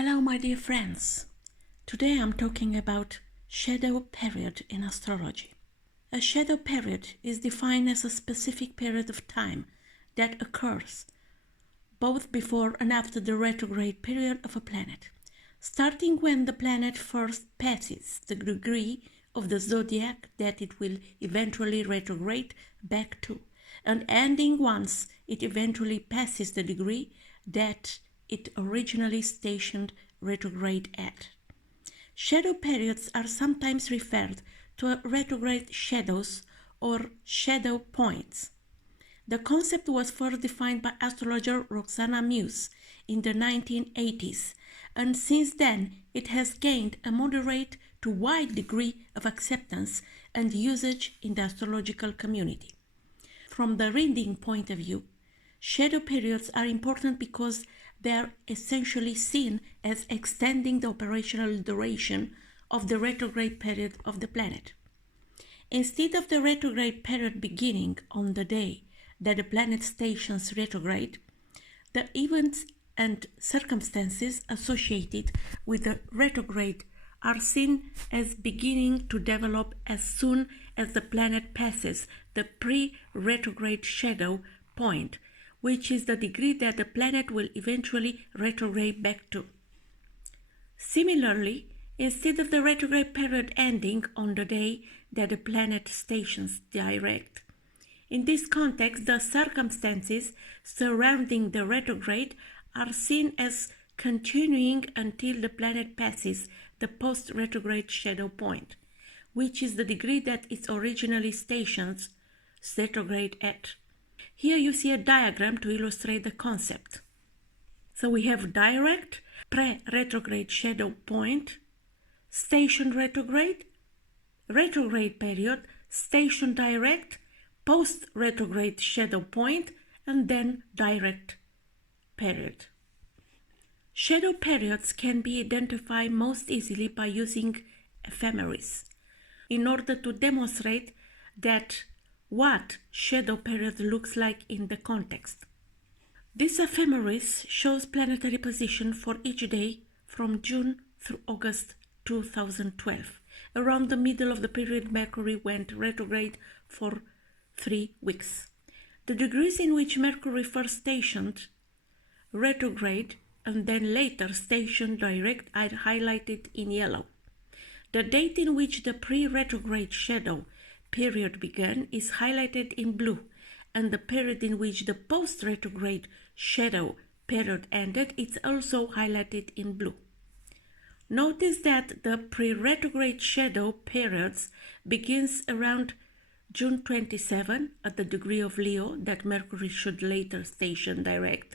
Hello my dear friends. Today I'm talking about shadow period in astrology. A shadow period is defined as a specific period of time that occurs both before and after the retrograde period of a planet, starting when the planet first passes the degree of the zodiac that it will eventually retrograde back to, and ending once it eventually passes the degree that it originally stationed retrograde at. Shadow periods are sometimes referred to retrograde shadows or shadow points. The concept was first defined by astrologer Roxana Muse in the 1980s, and since then it has gained a moderate to wide degree of acceptance and usage in the astrological community. From the reading point of view, shadow periods are important because they are essentially seen as extending the operational duration of the retrograde period of the planet. Instead of the retrograde period beginning on the day that the planet stations retrograde, the events and circumstances associated with the retrograde are seen as beginning to develop as soon as the planet passes the pre-retrograde shadow point, which is the degree that the planet will eventually retrograde back to. Similarly, instead of the retrograde period ending on the day that the planet stations direct, in this context, the circumstances surrounding the retrograde are seen as continuing until the planet passes the post-retrograde shadow point, which is the degree that it originally stations retrograde at. Here you see a diagram to illustrate the concept. So we have direct, pre-retrograde shadow point, station retrograde, retrograde period, station direct, post-retrograde shadow point, and then direct period. Shadow periods can be identified most easily by using ephemeris in order to demonstrate that what shadow period looks like in the context. This ephemeris shows planetary position for each day from June through August 2012. Around the middle of the period, Mercury went retrograde for 3 weeks. The degrees in which Mercury first stationed retrograde and then later stationed direct are highlighted in yellow. The date in which the pre-retrograde shadow period began is highlighted in blue, and the period in which the post-retrograde shadow period ended is also highlighted in blue. Notice that the pre-retrograde shadow periods begins around June 27 at the degree of Leo that Mercury should later station direct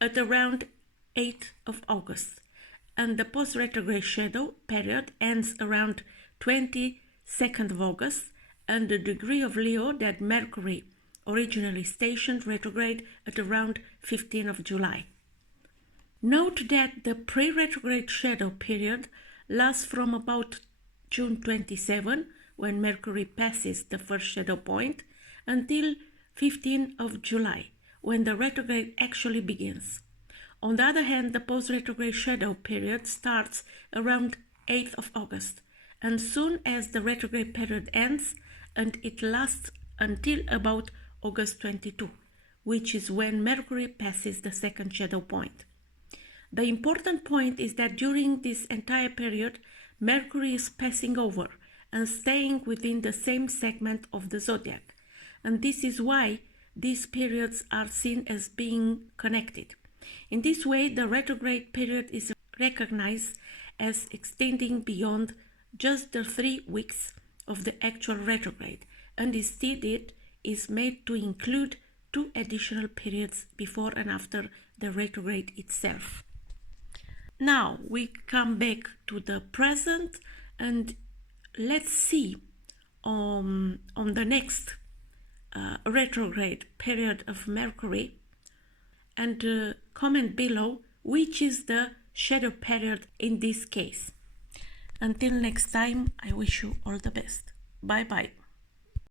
at around 8th of August, and the post-retrograde shadow period ends around 22nd of August and the degree of Leo that Mercury originally stationed retrograde at around 15th of July. Note that the pre-retrograde shadow period lasts from about June 27, when Mercury passes the first shadow point, until 15th of July, when the retrograde actually begins. On the other hand, the post-retrograde shadow period starts around 8th of August, and soon as the retrograde period ends, and it lasts until about August 22, which is when Mercury passes the second shadow point. The important point is that during this entire period, Mercury is passing over and staying within the same segment of the zodiac, and this is why these periods are seen as being connected. In this way, the retrograde period is recognized as extending beyond just the 3 weeks of the actual retrograde, and instead it is made to include 2 additional periods before and after the retrograde itself. Now we come back to the present, and let's see on the next retrograde period of Mercury, and comment below which is the shadow period in this case. Until next time, I wish you all the best. Bye bye.